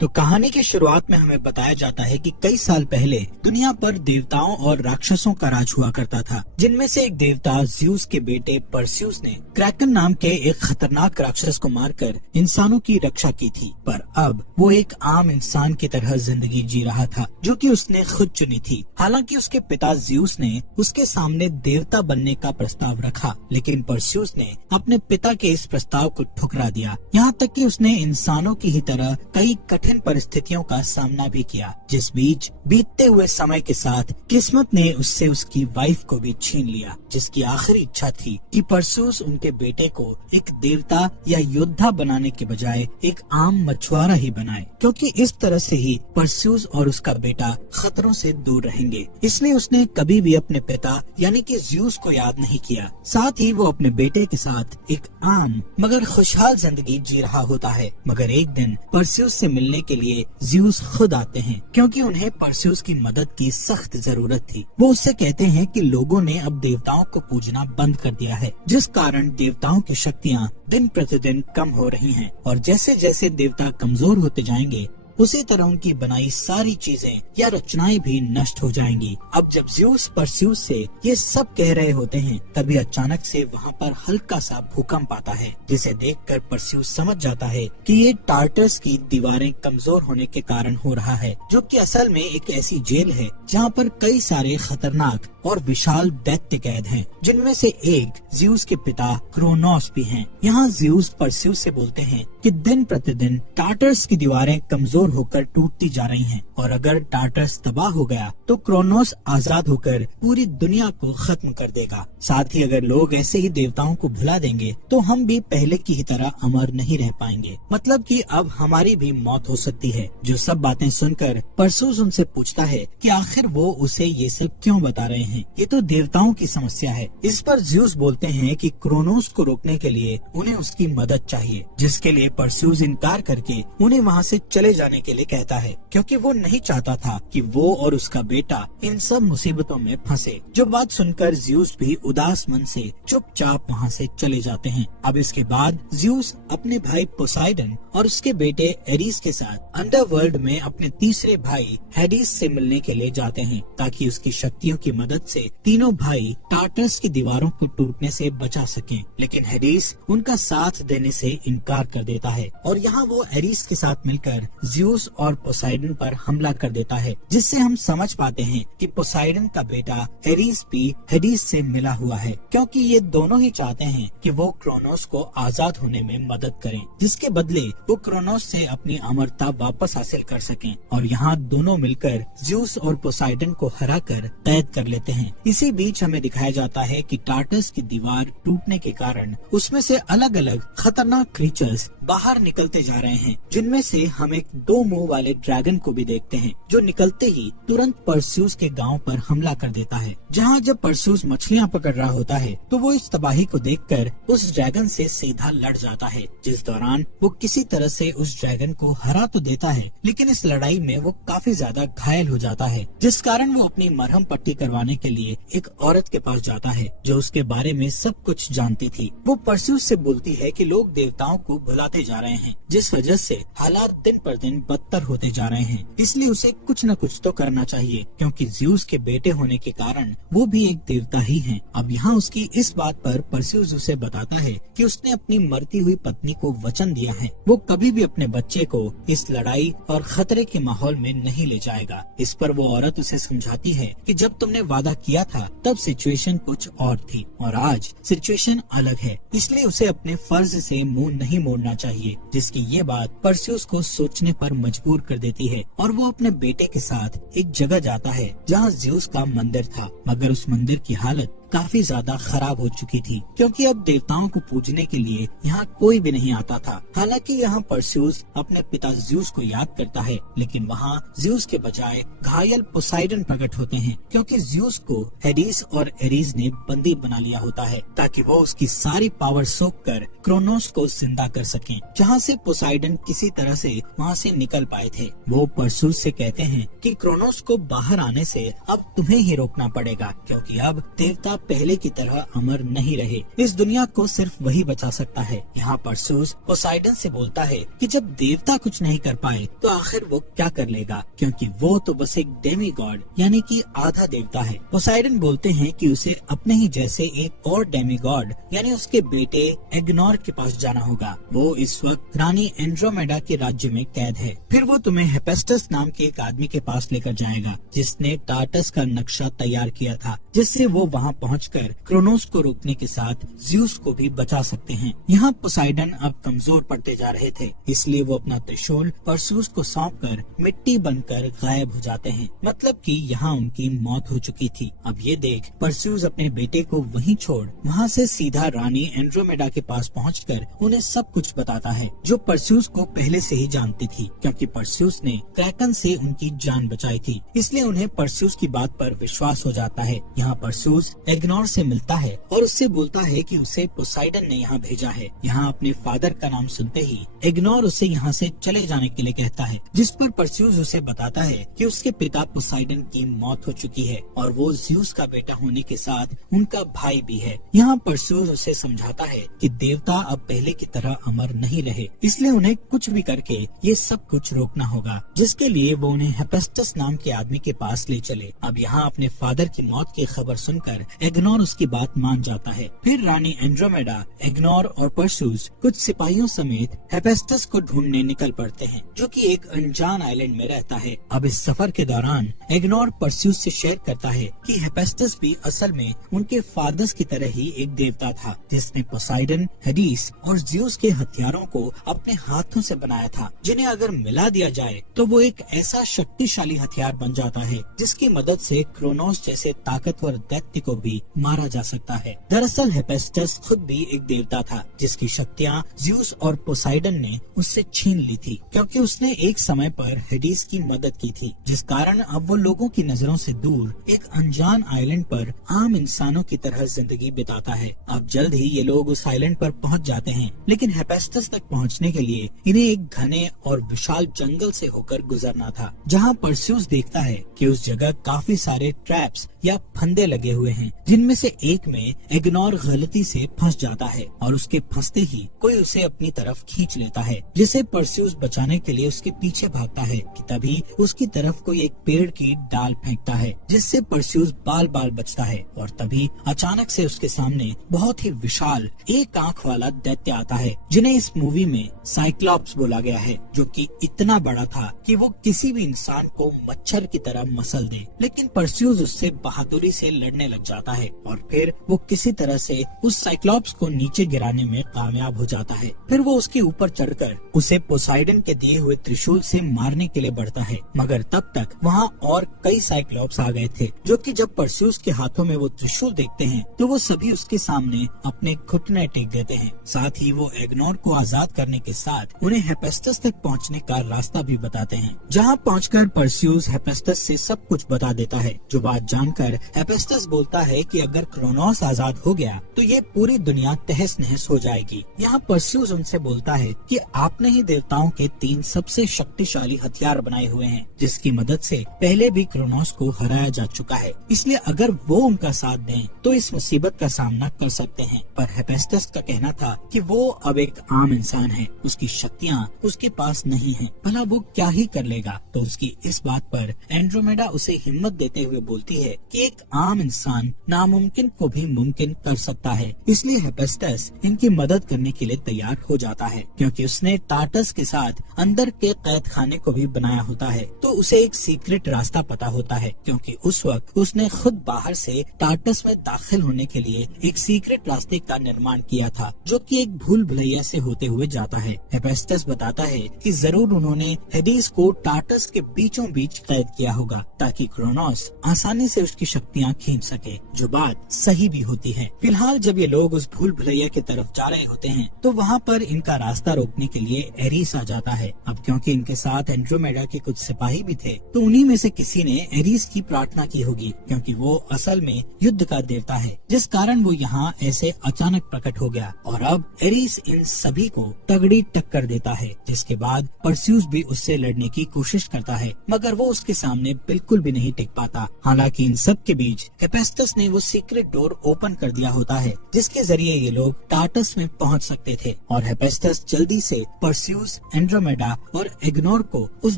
तो कहानी की शुरुआत में हमें बताया जाता है कि कई साल पहले दुनिया पर देवताओं और राक्षसों का राज हुआ करता था, जिनमें से एक देवता ज़्यूस के बेटे परस्यूस ने क्रैकन नाम के एक खतरनाक राक्षस को मारकर इंसानों की रक्षा की थी। पर अब वो एक आम इंसान की तरह जिंदगी जी रहा था, जो कि उसने खुद चुनी थी। हालांकि उसके पिता ज़्यूस ने उसके सामने देवता बनने का प्रस्ताव रखा, लेकिन परस्यूस ने अपने पिता के इस प्रस्ताव को ठुकरा दिया। यहाँ तक कि उसने इंसानों की ही तरह कई कठिन परिस्थितियों का सामना भी किया, जिस बीच बीतते हुए समय के साथ किस्मत ने उससे उसकी वाइफ को भी छीन लिया, जिसकी आखिरी इच्छा थी कि परस्यूस उनके बेटे को एक देवता या योद्धा बनाने के बजाय एक आम मछुआरा ही बनाए, क्योंकि इस तरह से ही परस्यूस और उसका बेटा खतरों से दूर रहेंगे। इसलिए उसने कभी भी अपने पिता यानी कि ज़्यूस को याद नहीं किया। साथ ही वो अपने बेटे के साथ एक आम मगर खुशहाल जिंदगी जी रहा होता है। मगर एक दिन परस्यूस से मिलने के लिए ज़्यूस खुद आते हैं, क्योंकि उन्हें परस्यूस की मदद की सख्त जरूरत थी। वो उससे कहते हैं कि लोगों ने अब देवताओं को पूजना बंद कर दिया है, जिस कारण देवताओं की शक्तियाँ दिन प्रतिदिन कम हो रही हैं, और जैसे जैसे देवता कमजोर होते जाएंगे उसी तरह उनकी बनाई सारी चीजें या रचनाएं भी नष्ट हो जाएंगी। अब जब ज़्यूस परस्यूस से ये सब कह रहे होते हैं, तभी अचानक से वहाँ पर हल्का सा भूकंप आता है, जिसे देखकर परस्यूस समझ जाता है कि ये टार्टर्स की दीवारें कमजोर होने के कारण हो रहा है, जो कि असल में एक ऐसी जेल है जहाँ पर कई सारे खतरनाक और विशाल दैत्य कैद हैं, जिनमें से एक ज़्यूस के पिता क्रोनोस भी हैं। यहाँ ज़्यूस परस्यूस से बोलते हैं कि दिन प्रतिदिन टार्टर्स की दीवारें कमजोर होकर टूटती जा रही हैं, और अगर टार्टर्स तबाह हो गया तो क्रोनोस आजाद होकर पूरी दुनिया को खत्म कर देगा। साथ ही अगर लोग ऐसे ही देवताओं को भुला देंगे तो हम भी पहले की ही तरह अमर नहीं रह पाएंगे, मतलब कि अब हमारी भी मौत हो सकती है। जो सब बातें सुनकर परस्यूस उनसे पूछता है कि आखिर वो उसे ये सब क्यों बता रहे हैं, ये तो देवताओं की समस्या है। इस पर ज़्यूस बोलते हैं कि क्रोनोस को रोकने के लिए उन्हें उसकी मदद चाहिए, जिसके लिए परस्यूस इनकार करके उन्हें वहाँ से चले जाने के लिए कहता है, क्योंकि वो नहीं चाहता था कि वो और उसका बेटा इन सब मुसीबतों में फंसे। जो बात सुनकर ज़्यूस भी उदास मन से चुपचाप वहाँ से चले जाते हैं। अब इसके बाद ज़्यूस अपने भाई पोसाइडन और उसके बेटे एरीस के साथ अंडरवर्ल्ड में अपने तीसरे भाई हेडिस से मिलने के लिए जाते हैं, ताकि उसकी शक्तियों की मदद से तीनों भाई टार्टर्स की दीवारों को टूटने से बचा सकें। लेकिन हेडिस उनका साथ देने से इनकार कर देता है, और यहाँ वो एरीस के साथ मिलकर ज़्यूस और पोसाइडन पर हमला कर देता है, जिससे हम समझ पाते हैं कि पोसाइडन का बेटा एरीस भी हेडिस से मिला हुआ है, क्योंकि ये दोनों ही चाहते हैं कि वो क्रोनोस को आजाद होने में मदद करें, जिसके बदले वो क्रोनोस से अपनी अमरता वापस हासिल कर सकें। और यहाँ दोनों मिलकर ज़्यूस और पोसाइडन को हराकर कैद कर लेते हैं। इसी बीच हमें दिखाया जाता है कि टार्टर्स की दीवार टूटने के कारण उसमें से अलग अलग खतरनाक क्रीचर्स बाहर निकलते जा रहे हैं, जिनमें से हम एक 2 मुंह वाले ड्रैगन को भी देखते हैं, जो निकलते ही तुरंत परस्यूस के गांव पर हमला कर देता है। जहां जब परस्यूस मछलियां पकड़ रहा होता है तो वो इस तबाही को देखकर उस ड्रैगन से सीधा लड़ जाता है, जिस दौरान वो किसी तरह से उस ड्रैगन को हरा तो देता है, लेकिन इस लड़ाई में वो काफी ज्यादा घायल हो जाता है, जिस कारण वो अपनी मरहम पट्टी करवाने के लिए एक औरत के पास जाता है, जो उसके बारे में सब कुछ जानती थी। वो परस्यूस से बोलती है कि लोग देवताओं को भुलाते जा रहे हैं, जिस वजह से हालात दिन पर दिन बदतर होते जा रहे हैं, इसलिए उसे कुछ न कुछ तो करना चाहिए, क्योंकि ज़्यूस के बेटे होने के कारण वो भी एक देवता ही हैं। अब यहाँ उसकी इस बात पर परस्यूस उसे बताता है कि उसने अपनी मरती हुई पत्नी को वचन दिया है, वो कभी भी अपने बच्चे को इस लड़ाई और खतरे के माहौल में नहीं ले जाएगा। इस पर वो औरत उसे समझाती है कि जब तुमने वादा किया था तब सिचुएशन कुछ और थी, और आज सिचुएशन अलग है, इसलिए उसे अपने फर्ज से मुंह नहीं मोड़ना चाहिए। जिसकी ये बात परस्यूस को सोचने पर मजबूर कर देती है, और वो अपने बेटे के साथ एक जगह जाता है जहाँ ज़्यूस का मंदिर था, मगर उस मंदिर की हालत काफी ज्यादा खराब हो चुकी थी, क्योंकि अब देवताओं को पूजने के लिए यहाँ कोई भी नहीं आता था। हालांकि यहाँ परस्यूस अपने पिता ज़्यूस को याद करता है, लेकिन वहाँ ज़्यूस के बजाय घायल पोसाइडन प्रकट होते हैं, क्योंकि ज़्यूस को हेडिस और एरीस ने बंदी बना लिया होता है, ताकि वो उसकी सारी पावर सोख कर क्रोनोस को जिंदा कर सकें, जहाँ से पोसाइडन किसी तरह से वहाँ से निकल पाए थे। वो परस्यूस से कहते हैं कि क्रोनोस को बाहर आने से अब तुम्हें ही रोकना पड़ेगा, क्योंकि अब देवता पहले की तरह अमर नहीं रहे। इस दुनिया को सिर्फ वही बचा सकता है। यहाँ परसेउस पोसाइडन से बोलता है कि जब देवता कुछ नहीं कर पाए तो आखिर वो क्या कर लेगा, क्योंकि वो तो बस एक डेमी गॉड यानी कि आधा देवता है। पोसाइडन बोलते हैं कि उसे अपने ही जैसे एक और डेमी गॉड यानी उसके बेटे एग्नोर के पास जाना होगा। वो इस वक्त रानी एंड्रोमेडा के राज्य में कैद है। फिर वो तुम्हें हेफेस्टस नाम के एक आदमी के पास लेकर जाएगा जिसने टार्टस का नक्शा तैयार किया था, जिससे वो वहाँ पहुंचकर क्रोनोस को रोकने के साथ ज़्यूस को भी बचा सकते हैं। यहाँ पोसाइडन अब कमजोर पड़ते जा रहे थे, इसलिए वो अपना त्रिशूल परसेउस को सौंपकर मिट्टी बनकर गायब हो जाते हैं। मतलब कि यहाँ उनकी मौत हो चुकी थी। अब ये देख परसेउस अपने बेटे को वहीं छोड़ वहाँ से सीधा रानी एंड्रोमेडा के पास पहुंचकर उन्हें सब कुछ बताता है, जो परसेउस को पहले से ही जानती थी, क्योंकि परसेउस ने क्रैकन से उनकी जान बचाई थी। इसलिए उन्हें परसेउस की बात पर विश्वास हो जाता है। यहाँ परसेउस एग्नोर से मिलता है और उससे बोलता है कि उसे पोसाइडन ने यहाँ भेजा है। यहाँ अपने फादर का नाम सुनते ही एग्नोर उसे यहाँ से चले जाने के लिए कहता है, जिस पर परसेउस उसे बताता है कि उसके पिता पोसाइडन की मौत हो चुकी है और वो ज़्यूस का बेटा होने के साथ उनका भाई भी है। यहाँ परसेउस उसे समझाता है कि देवता अब पहले की तरह अमर नहीं रहे, इसलिए उन्हें कुछ भी करके ये सब कुछ रोकना होगा, जिसके लिए वो उन्हें हेफेस्टस नाम के आदमी के पास ले चले। अब यहाँ अपने फादर की मौत की खबर सुनकर एग्नोर उसकी बात मान जाता है। फिर रानी एंड्रोमेडा, एग्नोर और परसेउस कुछ सिपाहियों समेत हेफेस्टस को ढूंढने निकल पड़ते हैं, जो कि एक अनजान आइलैंड में रहता है। अब इस सफर के दौरान एग्नोर परसेउस से शेयर करता है कि हेफेस्टस भी असल में उनके फादर्स की तरह ही एक देवता था, जिसने पोसाइडन, हेडिस और ज़्यूस के हथियारों को अपने हाथों से बनाया था, जिन्हें अगर मिला दिया जाए तो वो एक ऐसा शक्तिशाली हथियार बन जाता है जिसकी मदद से क्रोनोस जैसे ताकतवर दैत्य को भी मारा जा सकता है। दरअसल हेफेस्टस खुद भी एक देवता था, जिसकी शक्तियाँ ज़्यूस और पोसाइडन ने उससे छीन ली थी, क्योंकि उसने एक समय पर हेडिस की मदद की थी, जिस कारण अब वो लोगों की नजरों से दूर एक अनजान आइलैंड पर आम इंसानों की तरह जिंदगी बिताता है। अब जल्द ही ये लोग उस आइलैंड पर पहुंच जाते हैं, लेकिन हेफेस्टस तक पहुंचने के लिए इन्हें एक घने और विशाल जंगल से होकर गुजरना था, जहां परसेउस देखता है कि उस जगह काफी सारे ट्रैप्स या फंदे लगे हुए हैं, जिनमें से एक में एग्नोर गलती से फंस जाता है और उसके फंसते ही कोई उसे अपनी तरफ खींच लेता है, जिसे परसेउस बचाने के लिए उसके पीछे भागता है कि तभी उसकी तरफ कोई एक पेड़ की डाल फेंकता है, जिससे परसेउस बाल बाल बचता है। और तभी अचानक से उसके सामने बहुत ही विशाल एक आंख वाला दैत्य आता है, जिन्हें इस मूवी में साइक्लॉप्स बोला गया है, जो कि इतना बड़ा था कि वो किसी भी इंसान को मच्छर की तरह मसल दे। लेकिन परसेउस उससे बहादुरी से लड़ने लग जाता है और फिर वो किसी तरह से उस साइक्लॉप्स को नीचे गिराने में कामयाब हो जाता है। फिर वो उसके ऊपर चढ़कर उसे पोसाइडन के दिए हुए त्रिशूल से मारने के लिए बढ़ता है, मगर तब तक वहाँ और कई साइक्लॉप्स आ गए थे, जो कि जब परसेउस के हाथों में वो त्रिशूल देखते हैं तो वो सभी उसके सामने अपने घुटने टेक देते हैं। साथ ही वो एग्नोर को आजाद करने के साथ उन्हें हेफेस्टस तक पहुंचने का रास्ता भी बताते हैं, जहां पहुंचकर परसेउस हेफेस्टस से सब कुछ बता देता है। जो बात जानकर हेफेस्टस बोलता है कि अगर क्रोनोस आजाद हो गया तो ये पूरी दुनिया तहस नहस हो जाएगी। यहाँ परसेउस उनसे बोलता है कि आपने ही देवताओं के 3 सबसे शक्तिशाली हथियार बनाए हुए हैं, जिसकी मदद से पहले भी क्रोनोस को हराया जा चुका है, इसलिए अगर वो उनका साथ दें तो इस मुसीबत का सामना कर सकते हैं। पर हेफेस्टस का कहना था कि वो अब एक आम इंसान है, उसकी शक्तियाँ उसके पास नहीं हैं, भला वो क्या ही कर लेगा। तो उसकी इस बात पर एंड्रोमेडा उसे हिम्मत देते हुए बोलती है कि एक आम इंसान नामुमकिन को भी मुमकिन कर सकता है। इसलिए हेफेस्टस इनकी मदद करने के लिए तैयार हो जाता है, क्योंकि उसने टार्टस के साथ अंदर के कैद खाने को भी बनाया होता है, तो उसे एक सीक्रेट रास्ता पता होता है, क्योंकि उस वक्त उसने खुद बाहर से टार्टस में दाखिल होने के लिए एक सीक्रेट रास्ते का निर्माण किया था, जो कि एक भूल भुलैया से होते हुए जाता है। हेफेस्टस बताता है कि जरूर उन्होंने हेडिस को टार्टस के बीचों बीच कैद किया होगा, ताकि क्रोनोस आसानी से उसकी शक्तियाँ खींच सके, जो बात सही भी होती है। फिलहाल जब ये लोग उस भूल भुलैया की तरफ जा रहे होते हैं तो वहाँ पर इनका रास्ता रोकने के लिए एरिस आ जाता है। अब क्योंकि इनके साथ एंड्रोमेडा के कुछ सिपाही भी थे, तो उन्हीं में से किसी ने एरिस की प्रार्थना की होगी, क्योंकि वो असल में युद्ध का देवता है, जिस कारण वो यहाँ ऐसे अचानक प्रकट हो गया। और अब एरिस इन सभी को तगड़ी टक्कर देता है, जिसके बाद परसेउस भी उससे लड़ने की कोशिश करता है, मगर वो उसके सामने बिल्कुल भी नहीं टिक पाता। हालांकि इन सब के बीच हेफेस्टस ने ने वो सीक्रेट डोर ओपन कर दिया होता है, जिसके जरिए ये लोग टार्टस में पहुंच सकते थे। और हेफेस्टस जल्दी से परस्यूस, एंड्रोमेडा और इग्नोर को उस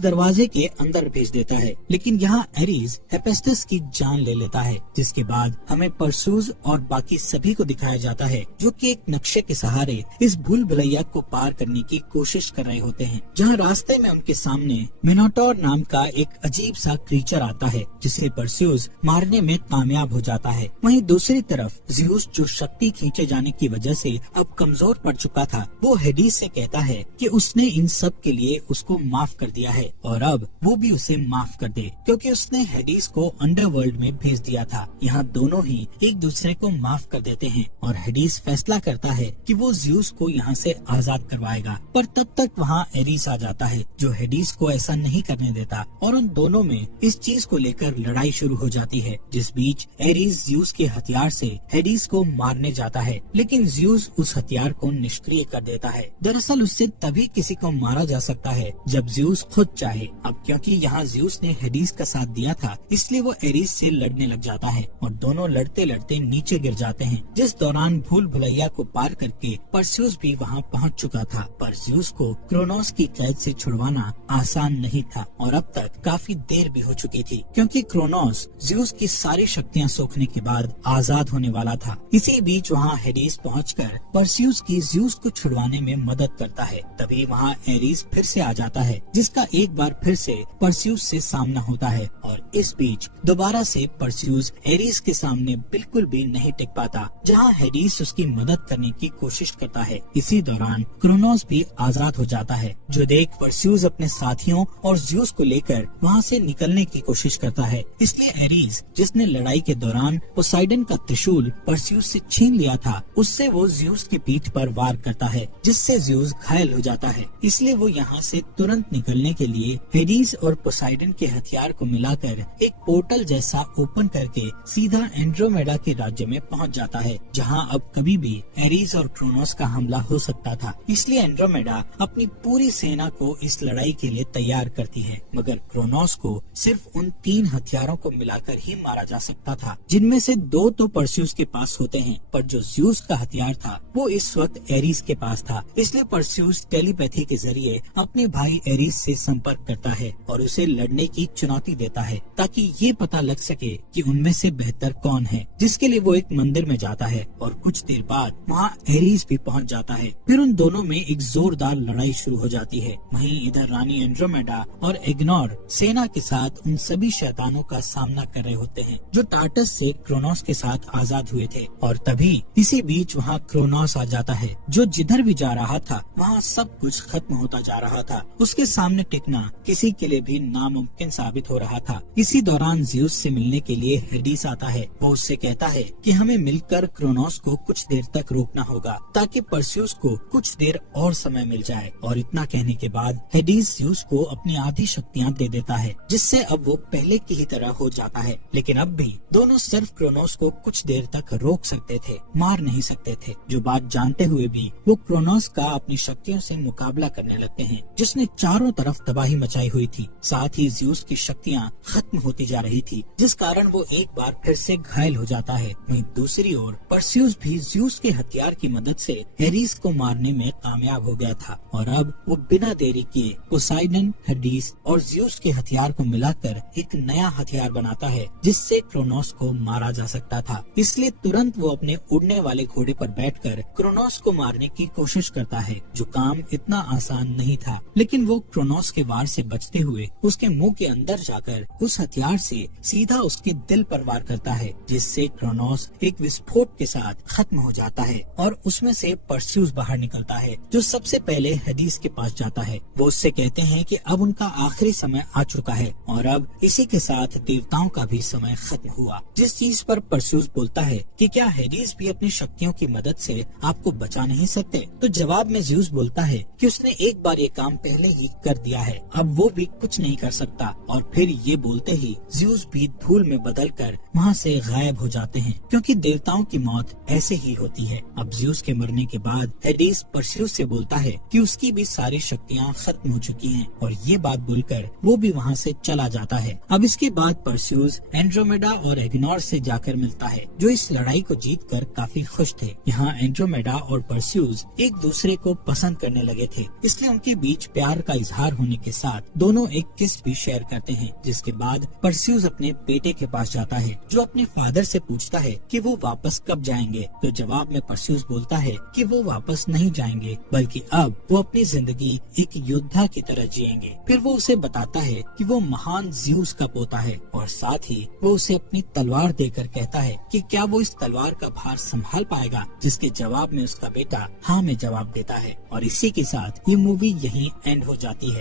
दरवाजे के अंदर भेज देता है। लेकिन यहाँ एरीज हेफेस्टस की जान ले लेता है, जिसके बाद हमें परस्यूस और बाकी सभी को दिखाया जाता है जो कि एक नक्शे के सहारे इस भूल भुलैया को पार करने की कोशिश कर रहे होते हैं। जहाँ रास्ते में उनके सामने मिनोटोर नाम का एक अजीब सा क्रीचर आता है, जिसे परस्यूस मारने में कामयाब हो जाता है। वहीं दूसरी तरफ ज़्यूस, जो शक्ति खींचे जाने की वजह से अब कमजोर पड़ चुका था, वो हेडिस से कहता है कि उसने इन सब के लिए उसको माफ कर दिया है और अब वो भी उसे माफ कर दे, क्योंकि उसने हेडिस को अंडरवर्ल्ड में भेज दिया था। यहाँ दोनों ही एक दूसरे को माफ कर देते हैं और हेडिस फैसला करता है कि वो ज़्यूस को यहाँ से आजाद करवाएगा। पर तब तक वहाँ एरीस आ जाता है, जो हेडिस को ऐसा नहीं करने देता और उन दोनों में इस चीज को लेकर लड़ाई शुरू हो जाती है, जिस बीच एरीस ज़्यूस के हथियार से हेडिस को मारने जाता है, लेकिन ज़्यूस उस हथियार को निष्क्रिय कर देता है। दरअसल उससे तभी किसी को मारा जा सकता है जब ज़्यूस खुद चाहे। अब क्योंकि यहाँ ज़्यूस ने हेडिस का साथ दिया था, इसलिए वो एरीस से लड़ने लग जाता है और दोनों लड़ते लड़ते नीचे गिर जाते हैं, जिस दौरान भूल भुलैया को पार करके परस्यूस भी वहाँ पहुँच चुका था। पर ज़्यूस को क्रोनोस की कैद से छुड़वाना आसान नहीं था और अब तक काफी देर भी हो चुकी थी, क्योंकि क्रोनोस ज़्यूस की सारी शक्तियाँ सोखने के बाद आजाद होने वाला था। इसी बीच वहाँ हेडिस पहुंचकर परस्यूस की ज़्यूस को छुड़वाने में मदद करता है। तभी वहाँ एरीस फिर से आ जाता है, जिसका एक बार फिर से परस्यूस से सामना होता है और इस बीच दोबारा से परस्यूस एरीस के सामने बिल्कुल भी नहीं टिक पाता, जहाँ हेडिस उसकी मदद करने की कोशिश करता है। इसी दौरान क्रोनोस भी आजाद हो जाता है, जो देख परस्यूस अपने साथियों और ज़्यूस को लेकर वहाँ से निकलने की कोशिश करता है। इसलिए एरीस, जिसने लड़ाई के दौरान पोसाइडन का त्रिशूल परस्यूस से छीन लिया था, उससे वो ज़्यूस की पीठ पर वार करता है, जिससे ज़्यूस घायल हो जाता है। इसलिए वो यहाँ से तुरंत निकलने के लिए हेडिस और पोसाइडन के हथियार को मिलाकर एक पोर्टल जैसा ओपन करके सीधा एंड्रोमेडा के राज्य में पहुँच जाता है, जहाँ अब कभी भी एरीस और क्रोनोस का हमला हो सकता था। इसलिए एंड्रोमेडा अपनी पूरी सेना को इस लड़ाई के लिए तैयार करती है, मगर क्रोनोस को सिर्फ उन 3 हथियारों को मिलाकर ही मारा जा सकता था, जिनमें से 2 तो परस्यूस के पास होते हैं, पर जो ज़्यूस का हथियार था वो इस वक्त एरीस के पास था। इसलिए परस्यूस टेलीपैथी के जरिए अपने भाई एरीस से संपर्क करता है और उसे लड़ने की चुनौती देता है, ताकि ये पता लग सके कि उनमें से बेहतर कौन है, जिसके लिए वो एक मंदिर में जाता है और कुछ देर बाद वहाँ एरीस भी पहुँच जाता है। फिर उन दोनों में एक जोरदार लड़ाई शुरू हो जाती है। वहीं इधर रानी एंड्रोमेडा और इग्नोर सेना के साथ उन सभी शैतानों का सामना कर रहे होते हैं जो टार्टस से क्रोनोस के साथ आजाद हुए थे। और तभी इसी बीच वहाँ क्रोनोस आ जाता है, जो जिधर भी जा रहा था वहाँ सब कुछ खत्म होता जा रहा था। उसके सामने टिकना किसी के लिए भी नामुमकिन साबित हो रहा था। इसी दौरान ज़्यूस से मिलने के लिए हेडिस आता है। वो उससे कहता है कि हमें मिलकर क्रोनोस को कुछ देर तक रोकना होगा, ताकि परस्यूस को कुछ देर और समय मिल जाए। और इतना कहने के बाद हेडिस ज़्यूस को अपनी आधी शक्तियाँ दे देता है, जिससे अब वो पहले की ही तरह हो जाता है। लेकिन अब भी दोनों सिर्फ क्रोनोस को कुछ देर तक रोक सकते थे, मार नहीं सकते थे। जो बात जानते हुए भी वो क्रोनोस का अपनी शक्तियों से मुकाबला करने लगते हैं, जिसने चारों तरफ तबाही मचाई हुई थी। साथ ही ज़्यूस की शक्तियाँ खत्म होती जा रही थी, जिस कारण वो एक बार फिर से घायल हो जाता है। वहीं दूसरी ओर परस्यूस भी ज़्यूस के हथियार की मदद से एरीस को मारने में कामयाब हो गया था और अब वो बिना देरी किए पोसाइडन, हेडिस और ज़्यूस के हथियार को मिलाकर एक नया हथियार बनाता है, जिससे क्रोनोस को मारा जा सकता था। इसलिए तुरंत वो अपने उड़ने वाले घोड़े पर बैठकर क्रोनोस को मारने की कोशिश करता है, जो काम इतना आसान नहीं था। लेकिन वो क्रोनोस के वार से बचते हुए उसके मुंह के अंदर जाकर उस हथियार से सीधा उसके दिल पर वार करता है, जिससे क्रोनोस एक विस्फोट के साथ खत्म हो जाता है और उसमें से परस्यूस बाहर निकलता है, जो सबसे पहले हेडिस के पास जाता है। वो उससे कहते हैं कि अब उनका आखिरी समय आ चुका है और अब इसी के साथ देवताओं का भी समय खत्म हुआ। जिस चीज पर परस्यूस बोलता है कि क्या हेडिस भी अपनी शक्तियों की मदद से आपको बचा नहीं सकते, तो जवाब में ज़्यूस बोलता है कि उसने एक बार ये काम पहले ही कर दिया है, अब वो भी कुछ नहीं कर सकता। और फिर ये बोलते ही ज़्यूस भी धूल में बदलकर वहाँ से गायब हो जाते हैं, क्योंकि देवताओं की मौत ऐसे ही होती है। अब ज़्यूस के मरने के बाद हेडिस परस्यूस से बोलता है कि उसकी भी सारी शक्तियाँ खत्म हो चुकी हैं, और ये बात बोलकर वो भी वहाँ से चला जाता है। अब इसके बाद परस्यूस एंड्रोमेडा और एग्नोर से जाकर मिलता है, जो इस लड़ाई को जीतकर काफी खुश थे। यहाँ एंड्रोमेडा और परस्यूस एक दूसरे को पसंद करने लगे थे, इसलिए उनके बीच प्यार का इजहार होने के साथ दोनों एक किस भी शेयर करते हैं। जिसके बाद परस्यूस अपने बेटे के पास जाता है, जो अपने फादर से पूछता है कि वो वापस कब जाएंगे। तो जवाब में परस्यूस बोलता है कि वो वापस नहीं जाएंगे, बल्कि अब वो अपनी जिंदगी एक योद्धा की तरह जिएंगे। फिर वो उसे बताता है कि वो महान ज़्यूस का पोता है, और साथ ही वो उसे अपनी तलवार देकर कहता है कि क्या वो इस तलवार का भार संभाल पाएगा, जिसके जवाब में उसका बेटा हाँ में जवाब देता है। और इसी के साथ ये मूवी यहीं एंड हो जाती है।